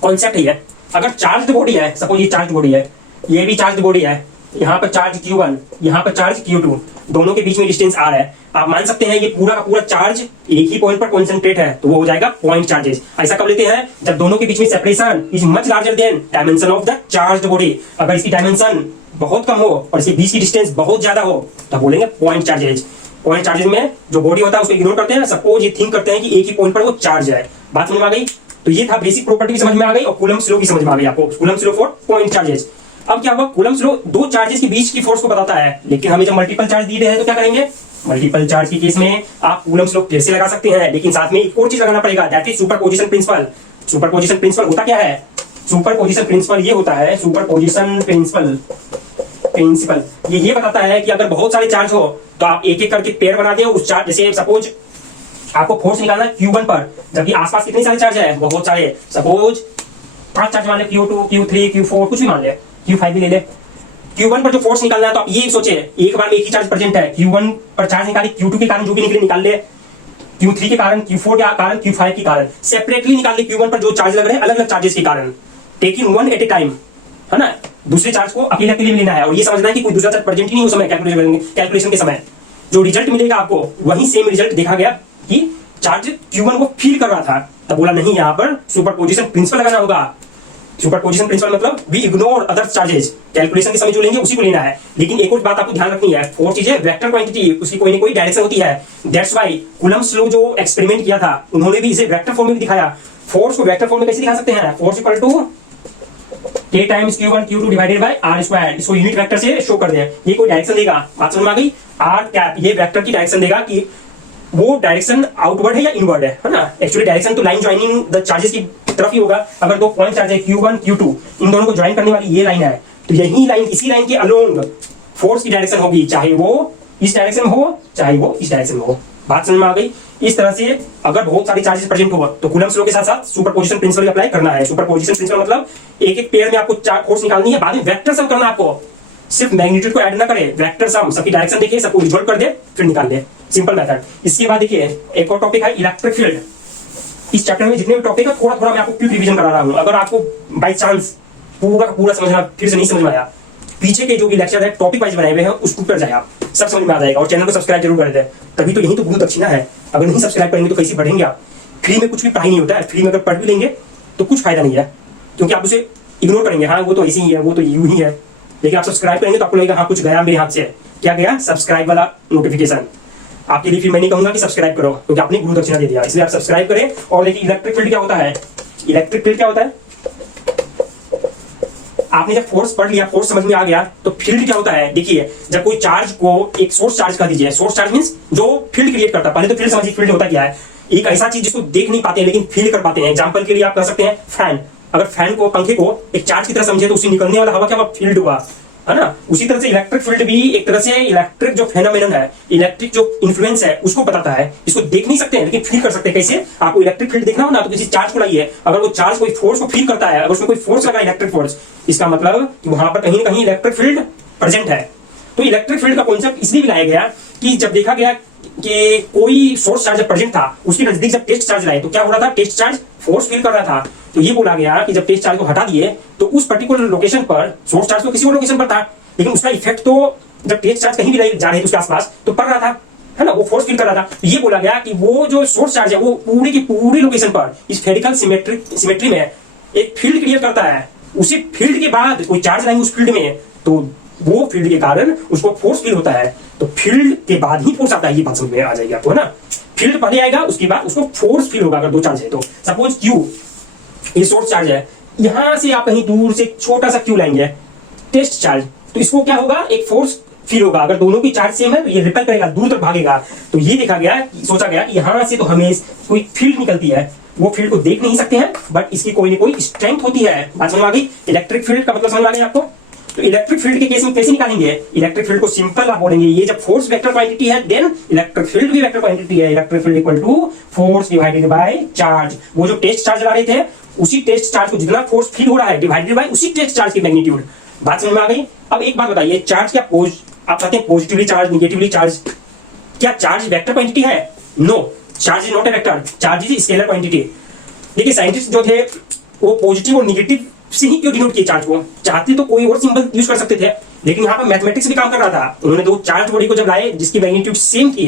कॉन्सेप्ट ही है। अगर चार्ज बॉडी है, सपोज ये चार्ज बॉडी है, ये भी चार्ज बॉडी है, यहाँ पर चार्ज Q1, यहाँ पर चार्ज Q2, दोनों के बीच में डिस्टेंस R है। आप मान सकते हैं ये पूरा का पूरा चार्ज एक ही पॉइंट पर कॉन्सेंट्रेट है, तो वो हो जाएगा पॉइंट चार्जेस। ऐसा कब लेते हैं? जब दोनों के बीच में separation is much larger than dimension of the charge body. अगर इसकी डायमेंशन बहुत कम हो और इसके बीच की डिस्टेंस बहुत ज्यादा हो तो बोलेंगे पॉइंट चार्जेज। पॉइंट चार्जेज में जो बॉडी होता है उसको इग्नोर करते हैं। सपोज ये थिंक करते हैं कि एक ही पॉइंट पर वो चार्ज है। बात समझ में आ गई? तो ये था बेसिक प्रॉपर्टी समझ में आ गई और कूलम्ब्स लॉ की समझ में आ गई आपको। Coulomb's law for point charges. अब क्या हुआ? कूलम्ब्स लॉ दो चार्जेस के बीच की फोर्स को बताता है, लेकिन हमें जब मल्टीपल चार्ज दिए हैं तो क्या करेंगे? मल्टीपल चार्ज के केस में आप कूलम्ब्स लॉ फिर से लगा सकते हैं, लेकिन साथ में एक और चीज लगाना पड़ेगा, that is superposition principle. Superposition principle होता क्या है? सुपरपोजिशन प्रिंसिपल ये होता है, सुपरपोजिशन प्रिंसिपल ये बताता है कि अगर बहुत सारे चार्ज हो तो आप एक एक करके पेयर बना दें उस चार्ज। जैसे सपोज आपको फोर्स निकालना है Q1 पर, जबकि आसपास कितने सारे चार्ज है? बहुत सारे। सपोज 5 चार्ज मान ले, Q2 Q3 Q4 कुछ भी मान ले, Q5 भी ले ले। Q1 पर जो फोर्स निकालना है तो आप ये सोचे एक बार में एक ही चार्ज प्रेजेंट है, Q1 पर चार्ज निकाले, Q2 के कारण जो भी निकले निकाल ले, Q3 के कारण, Q4 के कारण, Q5 के कारण सेपरेटली निकाल ले। Q1 पर जो चार्ज लग रहे हैं अलग अलग चार्जेस के कारण, taking one at a time, है ना। दूसरे चार्ज को अकेले अकेले लेना है और ये समझना है कि कोई दूसरा चार्ज प्रेजेंट ही नहीं उस समय कैलकुलेशन के समय। जो रिजल्ट मिलेगा आपको वही सेम रिजल्ट देखा गया कि चार्ज Q1 को फील कर रहा था, तब बोला नहीं यहाँ पर सुपरपोजिशन प्रिंसिपल लगाना होगा। सुपरपोजिशन प्रिंसिपल मतलब we ignore other charges, calculation के समय जो लेंगे उसी को लेना है। लेकिन एक और बात आपको ध्यान रखनी है, फोर्स चीज है वेक्टर क्वांटिटी, उसकी कोई ना कोई डायरेक्शन होती है। दैट्स व्हाई कूलम्ब्स लॉ जो एक्सपेरिमेंट किया था उन्होंने भी इसे वेक्टर फॉर्म में दिखाया। फोर्स को वेक्टर फॉर्म में कैसे दिखा सकते हैं? Force equal to K times Q1 Q2 divided by R square. इसको यूनिट वेक्टर से शो कर दे। ये कोई डायरेक्शन देगा, बात समझ में आ गई? R कैप ये वेक्टर की डायरेक्शन देगा कि वो डायरेक्शन आउटवर्ड है या इनवर्ड है ना। एक्चुअली डायरेक्शन तो लाइन ज्वाइनिंग द चार्जेस की तरफ ही होगा। अगर दो पॉइंट चार्ज है Q1 Q2, इन दोनों को ज्वाइन करने वाली ये लाइन है, तो यही लाइन इसी लाइन के अलोंग फोर्स की डायरेक्शन होगी, चाहे वो इस डायरेक्शन में हो चाहे वो इस डायरेक्शन में हो। बात समझ में आ गई? इस तरह से अगर बहुत सारे चार्जेस प्रेजेंट हो तो कूलम्ब्स लॉ के साथ साथ सुपरपोजिशन प्रिंसिपल अप्लाई करना है। सुपरपोजिशन प्रिंसिपल मतलब एक एक पेयर में आपको फोर्स निकालनी है, बाद में वेक्टर सम करना आपको। सिर्फ मैग्नीट्यूड को ऐड ना करे, वेक्टर सम, सबकी डायरेक्शन देखिए, सबको रिजॉल्व कर दे, फिर निकाल दे। Simple method. इसके बाद देखिए एक और टॉपिक है इलेक्ट्रिक फील्ड। इस चैप्टर में जितने भी टॉपिक है थोड़ा थोड़ा मैं आपको क्यों रिवीजन करा रहा हूं। अगर आपको बाई चांस पूरा पूरा समझना फिर से नहीं समझ में आया पीछे के जो भी लेक्चर है टॉपिक वाइज बनाए हुए हैं उसके ऊपर जाए, आप सब समझ में आ जाएगा। और चैनल को सब्सक्राइब जरूर कर दें, तभी तो यही तो गुरु दक्षिणा है। अगर नहीं सब्सक्राइब करेंगे तो कैसे बढ़ेंगे आप? फ्री में कुछ भी पढ़ाई नहीं होता है, फ्री में अगर पढ़ भी लेंगे तो कुछ फायदा नहीं है, क्योंकि आप उसे इग्नोर करेंगे, हाँ वो तो ऐसे ही है, वो तो यूं ही है। लेकिन आप सब्सक्राइब करेंगे तो आपको लगेगा हाँ कुछ गया मेरे हाथ से। क्या गया? सब्सक्राइब वाला नोटिफिकेशन आपके लिए। फिर मैं नहीं कहूंगा कि सब्सक्राइब करो, क्योंकि आपने गुरु दक्षिणा दे दिया, इसलिए आप सब्सक्राइब करें। और देखिए इलेक्ट्रिक फील्ड क्या होता है, इलेक्ट्रिक फील्ड क्या होता है, आपने जब फोर्स पढ़ लिया, फोर्स समझ में आ गया, तो फील्ड क्या होता है? देखिए जब कोई चार्ज को एक सोर्स चार्ज कर दीजिए, सोर्स चार्ज मींस जो फील्ड क्रिएट करता है। पहले तो फील्ड समझिए, फील्ड होता क्या है? एक ऐसा चीज जिसको देख नहीं पाते हैं लेकिन फील कर पाते हैं। एग्जांपल के लिए आप कह सकते हैं फैन। अगर फैन को, पंखे को एक चार्ज की तरह समझे तो उससे निकलने वाला हवा क्या हुआ? फील्ड हुआ, है ना। उसी तरह से इलेक्ट्रिक फील्ड भी एक तरह से इलेक्ट्रिक जो फेनोमेनन है, इलेक्ट्रिक जो इन्फ्लुएंस है उसको बताता है। इसको देख नहीं सकते हैं लेकिन फील कर सकते हैं। कैसे? आपको इलेक्ट्रिक फील्ड देखना हो ना, तो किसी चार्ज को लाइए, अगर वो चार्ज कोई फोर्स को फील करता है, अगर उसमें कोई फोर्स लगा इलेक्ट्रिक फोर्स, इसका मतलब कि वहां पर कहीं ना कहीं इलेक्ट्रिक फील्ड प्रेजेंट है। तो इलेक्ट्रिक फील्ड का कॉन्सेप्ट इसलिए भी लाया गया कि जब देखा गया कि कोई सोर्स चार्ज प्रेजेंट था, उसके नजदीक जब टेस्ट चार्ज लाए तो क्या हो रहा था? टेस्ट चार्ज फोर्स फील कर रहा था। तो ये बोला गया कि जब टेस्ट चार्ज को हटा दिए तो उस पर्टिकुलर लोकेशन पर, सोर्स चार्ज तो किसी और लोकेशन पर था, लेकिन उसका इफेक्ट तो जब टेस्ट चार्ज कहीं भी जा रहे थे उसके आसपास तो पड़ रहा था, है ना, वो फोर्स फील कर रहा था। तो ये बोला गया कि वो जो सोर्स चार्ज है वो पूरी की पूरी लोकेशन पर स्फेरिकल सिमेट्री में एक फील्ड क्रिएट करता है। उसी फील्ड के बाद कोई चार्ज लाएंगे उस फील्ड में तो वो फील्ड के कारण उसको फोर्स फील होता है। तो फील्ड के बाद ही फोर्स आता है, ये बात समझ में आ जाएगी आपको, है ना। फील्ड पहले आएगा, उसके बाद उसको फोर्स फील होगा अगर दो चार्ज है तो। सपोज क्यू, ये सोर्स चार्ज है, यहां से आप कहीं दूर से छोटा सा क्यू लाएंगे, टेस्ट चार्ज, तो इसको क्या होगा? एक फोर्स फील होगा। अगर दोनों की चार्ज सेम है तो ये रिपेल करेगा, दूर तक भागेगा। तो ये देखा गया, सोचा गया कि यहां से तो हमें कोई फील्ड निकलती है, वो फील्ड को देख नहीं सकते हैं बट इसकी कोई ना कोई स्ट्रेंथ होती है। बात समझ में आ गई? इलेक्ट्रिक फील्ड का मतलब समझ में आ गया आपको? तो इलेक्ट्रिक फील्ड के केस में कैसे निकालेंगे? इलेक्ट्रिक फील्ड को सिंपल आप बोलेंगे, ये जब फोर्स वेक्टर क्वांटिटी है देन इलेक्ट्रिक फील्ड भी वेक्टर क्वांटिटी है। Electric field equal to force divided by charge. वो जो टेस्ट चार्ज लगा रहे थे उसी टेस्ट चार्ज को जितना फोर्स फील हो रहा है डिवाइडेड बाय उसी टेस्ट चार्ज की मैग्नीट्यूड। बात समझ में आ गई? अब एक बात बताइए, चार्ज क्या आप कहते हैं पॉजिटिवली चार्ज, निगेटिवली चार्ज, क्या चार्ज वेक्टर क्वांटिटी है? No, charge is not a vector, charge is scalar quantity. देखिए साइंटिस्ट जो थे वो पॉजिटिव और निगेटिव से ही क्यों डिनोट किए चार्ज को? चाहते तो कोई और सिंबल यूज कर सकते थे, लेकिन यहाँ पर मैथमेटिक्स भी काम कर रहा था। उन्होंने दो चार्ज बॉडी को जब लाए जिसकी मैग्नीट्यूड सेम थी,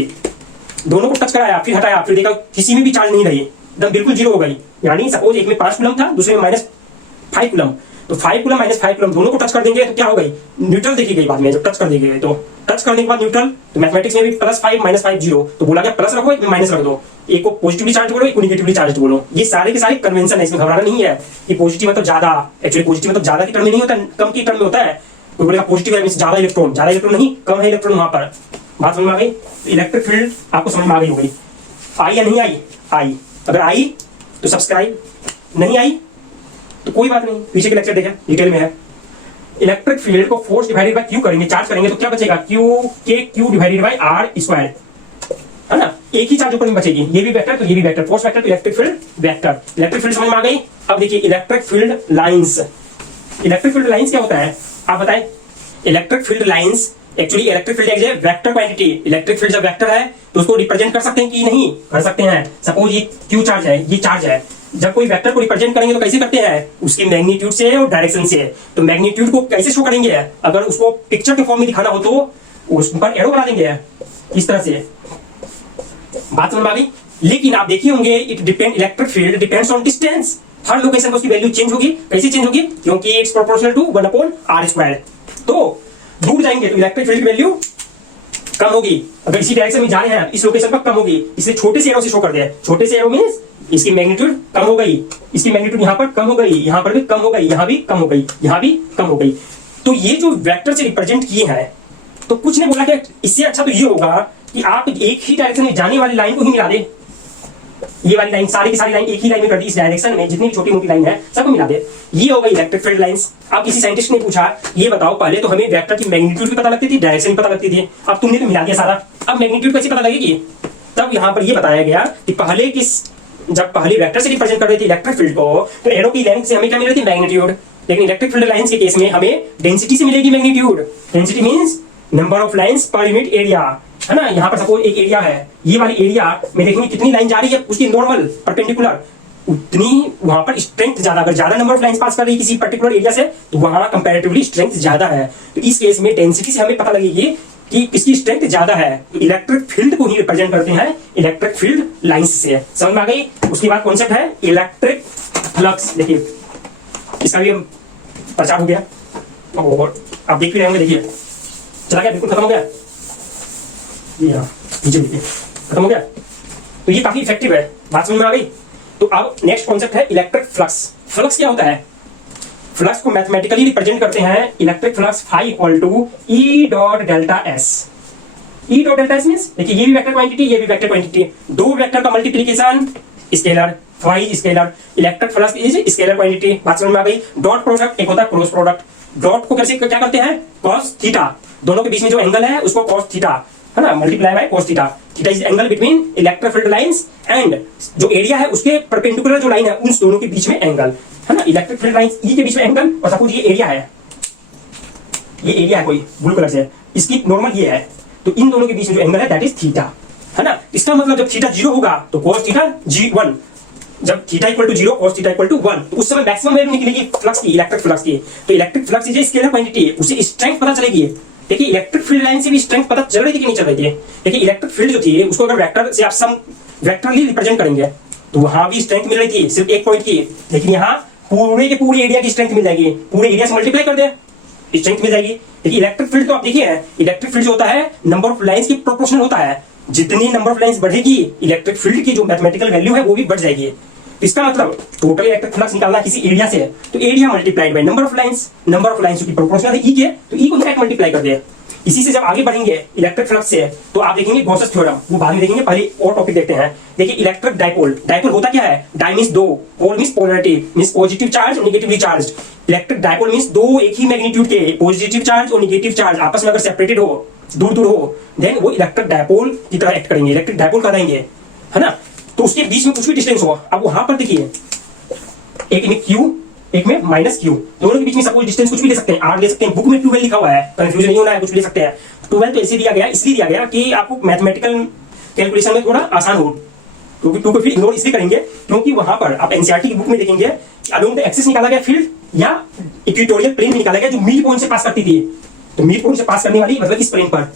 दोनों को टच कराया, फिर हटाया, फिर देखा किसी में भी चार्ज नहीं रही, एकदम बिल्कुल जीरो हो गई। यानी सपोज एक में 5 कूलम था, दूसरे में -5 कूलम, तो 5 कूलम -5 कूलम दोनों को टच कर देंगे तो क्या हो गई? न्यूट्रल देखी गई बाद में जब टच कर देंगे। तो टच करने के बाद न्यूट्रल, तो मैथमेटिक्स में भी +5 -5 0, तो बोला गया प्लस रखो, एक में माइनस रख दो, एक को पॉजिटिवली चार्ज बोलो, एक को निगेटिवली चार्ज बोलो। ये सारे के सारे कन्वेंशन है, इसमें घबराना नहीं है कि पॉजिटिव मतलब ज्यादा। एक्चुअली पॉजिटिव मतलब ज्यादा की टर्म में नहीं होता, कम की टर्म में होता है। कोई बोलेगा पॉजिटिव है मींस ज्यादा इलेक्ट्रॉन नहीं, कम है इलेक्ट्रॉन वहां पर। बात समझ में आ गई? इलेक्ट्रिक फील्ड आपको समझ में आ गई होगी। आई या नहीं आई? आई। अगर आई तो सब्सक्राइब, नहीं आई तो कोई बात नहीं, पीछे के लेक्चर देखें, डिटेल में है। इलेक्ट्रिक फील्ड को फोर्स डिवाइडेड बाय क्यू करेंगे, चार्ज करेंगे तो क्या बचेगा? Q divided by R square, है ना। एक ही चार्ज ऊपर में बचेगी, ये भी वेक्टर तो ये भी वेक्टर, फोर्स वेक्टर तो electric field vector. Electric field समझ में आ गई? अब देखिए electric field lines. Electric field lines क्या होता है आप बताएं? Electric field lines actually electric field एक वेक्टर क्वांटिटी। इलेक्ट्रिक फील्ड जब वेक्टर है तो उसको रिप्रेजेंट कर सकते हैं कि नहीं? कर सकते हैं। सपोज ये क्यू चार्ज है, ये चार्ज है, जब कोई वेक्टर को रिप्रेजेंट करेंगे तो कैसे करते हैं? उसके मैग्नीट्यूड से और डायरेक्शन से। तो मैग्नीट्यूड को कैसे शो करेंगे? अगर उसको पिक्चर के फॉर्म में दिखाना हो तो उस पर एरो बना देंगे इस तरह से। बात समझ में आ गई? लेकिन आप देखिए होंगे electric field depends on distance. Her location पर उसकी वैल्यू चेंज होगी। कैसे चेंज होगी? क्योंकि इट्स प्रोपोर्शनल टू 1/r²। तो दूर जाएंगे तो इलेक्ट्रिक फील्ड की वैल्यू कम होगी। अगर इसी डायरेक्शन में जा रहे हैं इस लोकेशन पर कम होगी, इसलिए छोटे से एरो से शो कर दिया। छोटे से एरो मींस इसकी मैग्नीट्यूड कम हो गई, इसकी मैग्नीट्यूड यहां पर कम हो गई, यहां पर भी कम हो गई, यहां भी कम हो गई, यहां भी कम हो गई। तो ये जो वेक्टर से रिप्रेजेंट किए हैं तो कुछ ने बोला कि इससे अच्छा तो ये होगा कि आप एक ही डायरेक्शन में जाने वाली लाइन को ही मिला दे। ये वाली लाइन सारी की सारी लाइन एक ही लाइन में कर दी, इस डायरेक्शन में जितनी भी छोटी मोटी लाइन है सबको मिला दे। ये हो गई इलेक्ट्रिक फील्ड लाइंस। अब किसी साइंटिस्ट ने पूछा ये बताओ पहले तो हमें वेक्टर की मैग्नीट्यूड भी पता लगती थी, डायरेक्शन भी पता लगती थी, अब तुमने तो मिला दिया सारा, अब मैग्नीट्यूड कैसे पता लगेगी? तब यहां पर ये बताया गया कि जब पहले वेक्टर से रिप्रेजेंट कर रही थी इलेक्ट्रिक फील्ड को तो एरो की लेंथ से हमें क्या मिल रही थी? मैग्नीट्यूड। लेकिन इलेक्ट्रिक फील्ड लाइंस के केस में हमें डेंसिटी से मिलेगी magnitude. Density means number of lines per unit area, है ना। यहाँ पर सपोज एक एरिया है, ये वाली एरिया में देखेंगे कितनी लाइन जा रही है, उसकी नॉर्मल परपेंडिकुलर उतनी वहां पर स्ट्रेंथ ज्यादा, अगर ज्यादा नंबर ऑफ लाइंस पास कर रही है किसी पर्टिकुलर एरिया से तो वहां कंपैरेटिवली स्ट्रेंथ ज्यादा है। तो इस केस में डेंसिटी से हमें पता लगेगी कि किसकी स्ट्रेंथ ज्यादा है। तो इलेक्ट्रिक फील्ड को ही रिप्रेजेंट करते हैं इलेक्ट्रिक फील्ड लाइंस से। समझ में आ गई। उसके बाद कॉन्सेप्ट है इलेक्ट्रिक फ्लक्स। देखिए इसका भी प्रचार हो गया और आप देख भी रहे होंगे। देखिए चला गया, बिल्कुल खत्म हो गया। ये नीचे देखिए खत्म हो गया। तो ये काफी इफेक्टिव है, बात समझ में आ गई। तो अब नेक्स्ट कॉन्सेप्ट है इलेक्ट्रिक फ्लक्स। फ्लक्स क्या होता है? फ्लक्स को मैथमेटिकली रिप्रेजेंट करते हैं electric flux phi equal to E dot delta S. E dot delta S means देखिए ये भी वेक्टर क्वांटिटी, ये भी वेक्टर क्वांटिटी, दो वेक्टर का multiplication scalar, phi scalar. Electric flux is scalar quantity, बात समझ में आ गई। डॉट प्रोडक्ट एक होता है क्रॉस प्रोडक्ट। डॉट को कैसे क्या करते हैं? cos थीटा, दोनों के बीच में जो एंगल है उसको cos थीटा है ना, multiply by cos theta. Theta is angle between electric field lines and जो एरिया है उसके परपेंडिकुलर जो लाइन है उन दोनों के बीच में एंगल है ना। इलेक्ट्रिक फील्ड लाइंस ई के बीच में एंगल, और सपोज ये एरिया है, ये एरिया है कोई ब्लू कलर से, इसकी नॉर्मल ये है, तो इन दोनों के बीच में जो एंगल है दैट इज थीटा है ना। इसका मतलब जब थीटा 0 होगा तो cos थीटा G1, जब theta equal to 0 cos theta equal to 1, तो उस समय मैक्सिमम वैल्यू निकलेगी फ्लक्स की, इलेक्ट्रिक फ्लक्स की। तो electric flux is scalar quantity, उसे स्ट्रेंथ पता चलेगी। देखिए इलेक्ट्रिक फील्ड लाइन से भी स्ट्रेंथ पता चल रही थी कि नहीं चल रही थी। देखिए इलेक्ट्रिक फील्ड जो थी उसको अगर वेक्टर से आप सम वेक्टरली रिप्रेजेंट करेंगे तो वहां भी स्ट्रेंथ मिल रही थी सिर्फ एक पॉइंट की, लेकिन यहाँ पूरे के पूरे एरिया की स्ट्रेंथ मिल जाएगी। पूरे एरिया से मल्टीप्लाई कर दे, स्ट्रेंथ मिल जाएगी। देखिए इलेक्ट्रिक फील्ड तो आप देखिए, इलेक्ट्रिक फील्ड जो होता है नंबर ऑफ लाइंस की प्रोपोर्शनल होता है। जितनी नंबर ऑफ लाइंस बढ़ेगी इलेक्ट्रिक फील्ड की जो मैथमेटिकल वैल्यू है वो भी बढ़ जाएगी। इसका मतलब टोटल इलेक्ट्रिक फ्लक्स निकालना किसी एरिया से, तो area multiplied by number of lines, number of lines की प्रोपोर्शनल है ई के, तो ई को डायरेक्ट मल्टीप्लाई कर दे। इसी से जब आगे बढ़ेंगे इलेक्ट्रिक फ्लक्स से तो आप देखेंगे गॉसेस थ्योरम, वो बाद में देखेंगे, पहले और टॉपिक देखते हैं। देखिए इलेक्ट्रिक डाइपोल, डाइपोल होता क्या है? डाई मींस दो, pole means polarity, means positive charge और negatively charge. Electric dipole means दो एक ही मैग्नीट्यूड के पॉजिटिव चार्ज और नेगेटिव चार्ज आपस में अगर सेपरेटेड हो, दूर दूर हो, देन वो इलेक्ट्रिक डाइपोल की तरह एक्ट करेंगे, इलेक्ट्रिक डाइपोल कहलाएंगे है ना। तो उसके बीच में कुछ भी डिस्टेंस हो, अब वहां पर देखिए एक में Q एक में माइनस Q, दोनों के बीच में सपोज डिस्टेंस कुछ भी ले सकते हैं, R ले सकते हैं, बुक में 12 लिखा हुआ है, कंफ्यूजन नहीं होना है, कुछ भी ले सकते हैं। 12 तो ऐसे दिया गया, इसलिए दिया गया कि आपको मैथमेटिकल कैलकुलेशन में थोड़ा आसान हो, क्योंकि 2 को फिर इग्नोर इसलिए करेंगे क्योंकि वहां पर आप एनसीईआरटी की बुक में देखेंगे अलोंग द एक्सिस निकाला गया फील्ड या इक्वेटोरियल प्लेन निकाला गया जो मिड पॉइंट से पास करती थी। तो मिड पॉइंट से पास करने वाली मतलब इस प्लेन पर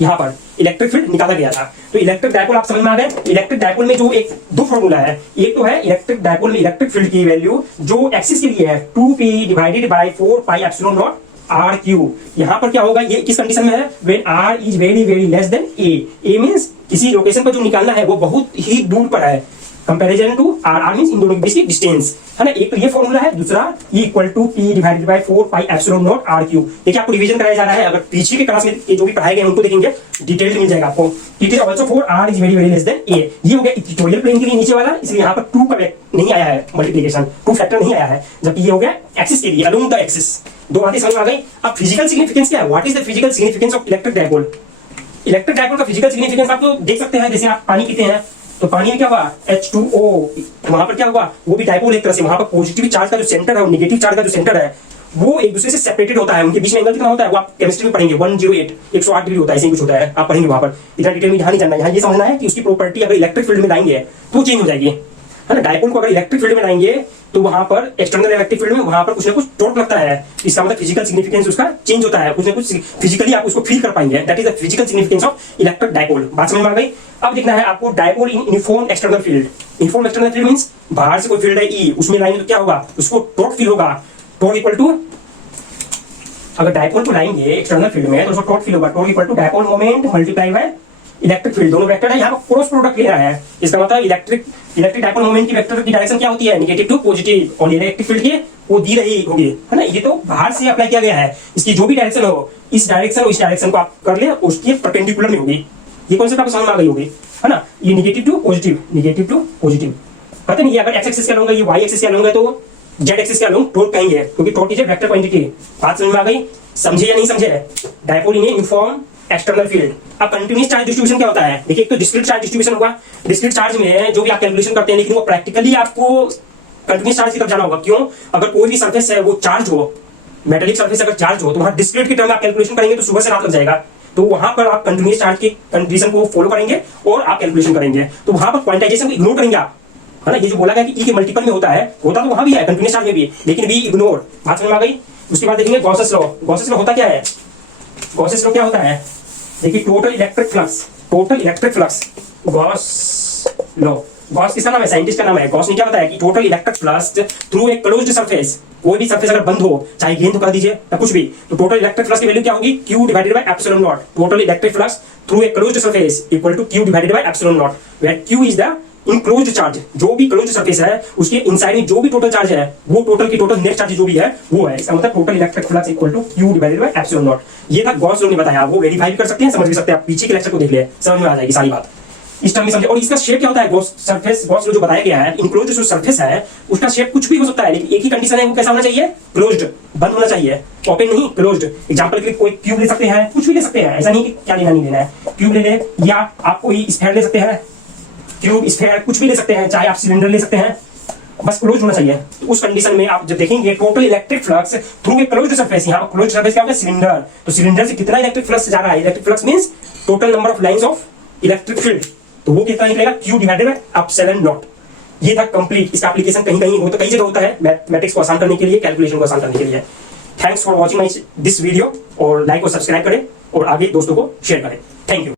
यहाँ पर इलेक्ट्रिक फील्ड निकाला गया था। तो इलेक्ट्रिक डाइपोल आप समझ में आ गए। इलेक्ट्रिक डाइपोल में जो एक दो फॉर्मूला है, एक तो है इलेक्ट्रिक डाइपोल में इलेक्ट्रिक फील्ड की वैल्यू जो एक्सिस के लिए है 2p divided by 4 pi epsilon naught r Q. यहाँ पर क्या होगा, ये किस कंडीशन में है? When r is very very less than a means किसी लोकेशन पर जो निकालना है वो बहुत ही दूर पर है कंपैरिजन टू r मींस इन दोनों के बीच की डिस्टेंस है ना। एक तो ये फॉर्मूला है, दूसरा E equal to p divided by 4 pi epsilon naught r Q. देखिए आपको रिवीजन कराया जा रहा है, अगर पीछे के क्लास में ये जो भी पढ़ाए गए उनको देखेंगे डिटेल्ड मिल जाएगा आपको। It is also for r is very very less than a। ये हो गया इक्वेटोरियल प्लेन के लिए नीचे वाला, इसलिए यहाँ पर 2 का नहीं आया है मल्टीप्लिकेशन, 2 फैक्टर नहीं आया है, जबकि ये हो गया एक्सिस के लिए अलोंग द एक्सिस। दो बातें समझ में आ गई। अब फिजिकल सिग्निफिकेंस क्या है? What is the physical significance of electric dipole? Electric dipole का फिजिकल सिग्निफिकेंस आप तो देख सकते हैं, जैसे आप पानी पीते हैं तो पानी में क्या हुआ? H2O, वहां पर क्या हुआ? वो भी डाइपोल एक तरह से, वहां पर पॉजिटिव चार्ज का जो सेंटर है और नेगेटिव चार्ज का जो सेंटर है वो एक दूसरे से सेपरेटेड होता है, उनके बीच में एंगल कितना होता है वो आप केमिस्ट्री में पढ़ेंगे, 108 108 डिग्री होता है, ऐसे कुछ होता है, आप पढ़ेंगे वहां पर। इतना डिटेल में यहाँ नहीं जानना, यहाँ ये समझना है कि उसकी प्रॉपर्टी अगर इलेक्ट्रिक फील्ड में लाएंगे तो चेंज हो जाएगी है ना। डाइपोल को अगर इलेक्ट्रिक फील्ड में लाएंगे तो वहां पर एक्सटर्नल इलेक्ट्रिक फील्ड में वहां पर कुछ ना कुछ टॉर्क लगता है, इसका मतलब फिजिकल सिग्निफिकेंस उसका चेंज होता है, कुछ ना कुछ फिजिकली आप उसको फील कर पाएंगे। That is the physical significance of electric dipole. बात समझ में आ गई। अब देखना है आपको dipole in uniform external field. Uniform external field means बाहर से कोई फील्ड है E, उसमें लाएंगे तो क्या होगा? उसको टॉर्क फील होगा। टॉर्क इक्वल टू, अगर डाइपोल को लाएंगे एक्सटर्नल फील्ड में तो उसको टॉर्क फील होगा, torque equal to dipole moment multiply by electric field. दोनों वेक्टर है, यहाँ पर क्रॉस प्रोडक्ट लेना है, इसका मतलब इलेक्ट्रिक डाइपोल मोमेंट की वेक्टर की डायरेक्शन क्या होती है? नेगेटिव टू पॉजिटिव, और इलेक्ट्रिक फील्ड की वो दी रही होगी है ना। ये तो बाहर से अप्लाई किया गया है, इसकी जो भी डायरेक्शन हो इस डायरेक्शन और इस डायरेक्शन को आप कर ले उसकी परपेंडिकुलर में होगी। ये कॉन्सेप्ट आपको समझ में आ गई होगी है ना। ये negative to positive, negative to positive, पता नहीं अगर एक्स एक्सिस क्या लूंगा, ये वाई एक्सिस क्या लूंगा, तो जेड एक्सिस क्या लूंगा, टॉर्क कहेंगे, क्योंकि टॉर्क इज वेक्टर क्वांटिटी। बात समझ में आ गई? समझे या नहीं समझे? Dipole in uniform external field. अब कंटीन्यूअस चार्ज डिस्ट्रीब्यूशन क्या होता है? देखिए एक तो डिस्क्रीट चार्ज डिस्ट्रीब्यूशन होगा, डिस्क्रीट चार्ज में जो भी आप कैलकुलेशन करते हैं लेकिन वो प्रैक्टिकली आपको कंटीन्यूअस चार्ज की तरफ जाना होगा। क्यों? अगर कोई भी सरफेस है वो चार्ज हो, मेटालिक सरफेस अगर चार्ज हो तो वहां डिस्क्रीट की टर्म आप कैलकुलेशन करेंगे तो सुबह से रात लग जाएगा, तो वहां पर आप कंटीन्यूअस चार्ज की कंडीशन को फॉलो करेंगे और आप कैलकुलेशन करेंगे, तो वहां पर क्वांटाइजेशन को इग्नोर करेंगे आप है ना। ये जो बोला गया कि ई के मल्टीपल में होता तो वहां भी है, कंटिन्यूअस चार्ज में भी है, लेकिन वी इग्नोर। बात समझ में आ गई। उसके बाद देखेंगे गॉसेस लॉ। गॉसेस लॉ होता क्या है? गॉसेस लॉ क्या होता है? देखिए total electric flux, Gauss law. Gauss किसका नाम है? साइंटिस्ट का नाम है। गॉस ने क्या बताया कि total electric flux through a closed surface, कोई भी सरफेस अगर बंद हो, चाहे गेंद तो कर दीजिए या कुछ भी, तो टोटल इलेक्ट्रिक फ्लक्स की वैल्यू क्या होगी? Q divided by epsilon naught. Total electric flux through a closed surface equal to Q divided by epsilon naught, where Q is the enclosed charge. जो भी क्लोज्ड सरफेस है उसके इनसाइड में जो भी टोटल चार्ज है, वो टोटल की टोटल नेट चार्ज जो भी है वो है। इसका मतलब total electric flux equal to Q divided by epsilon naught. ये था गॉस लॉ ने बताया। वो वेरीफाई भी कर सकते हैं, समझ भी सकते हैं। आप पीछे के लेक्चर को देख ले, समझ में आ जाएगी सारी बात। इस टर्म में समझे। और इसका शेप क्या होता है? गॉस सरफेस, गॉस लॉ जो बताया गया है, इनक्लोज्ड जो सरफेस है उसका शेप कुछ भी हो सकता है, लेकिन एक ही कंडीशन है, वो कैसा होना चाहिए? क्लोज्ड, बंद होना चाहिए, ओपन नहीं, क्लोज्ड। एग्जांपल के लिए कोई क्यूब ले सकते हैं, कुछ भी ले सकते हैं, ऐसा नहीं कि क्या लेना नहीं लेना है। क्यूब ले ले, या आप कोई स्फीयर ले सकते हैं, क्यूब स्फीयर कुछ भी ले सकते हैं, चाहे आप सिलेंडर ले सकते हैं, बस क्लोज होना चाहिए। तो उस कंडीशन में आप जब देखेंगे total electric flux through a closed surface, यहाँ क्लोज्ड सरफेस क्या होगा? सिलेंडर। तो सिलेंडर से कितना इलेक्ट्रिक फ्लक्स जा रहा है? Electric flux means total number of lines of electric field, तो वो कितना निकलेगा? Q divided by epsilon naught. ये था कंप्लीट। इसका एप्लीकेशन कहीं कहीं हो तो कई जगह होता है, मैथमेटिक्स को आसान करने के लिए, कैलकुलेशन को आसान करने के लिए। Thanks for watching my this video, और लाइक और सब्सक्राइब करें और आगे दोस्तों को शेयर करें। Thank you.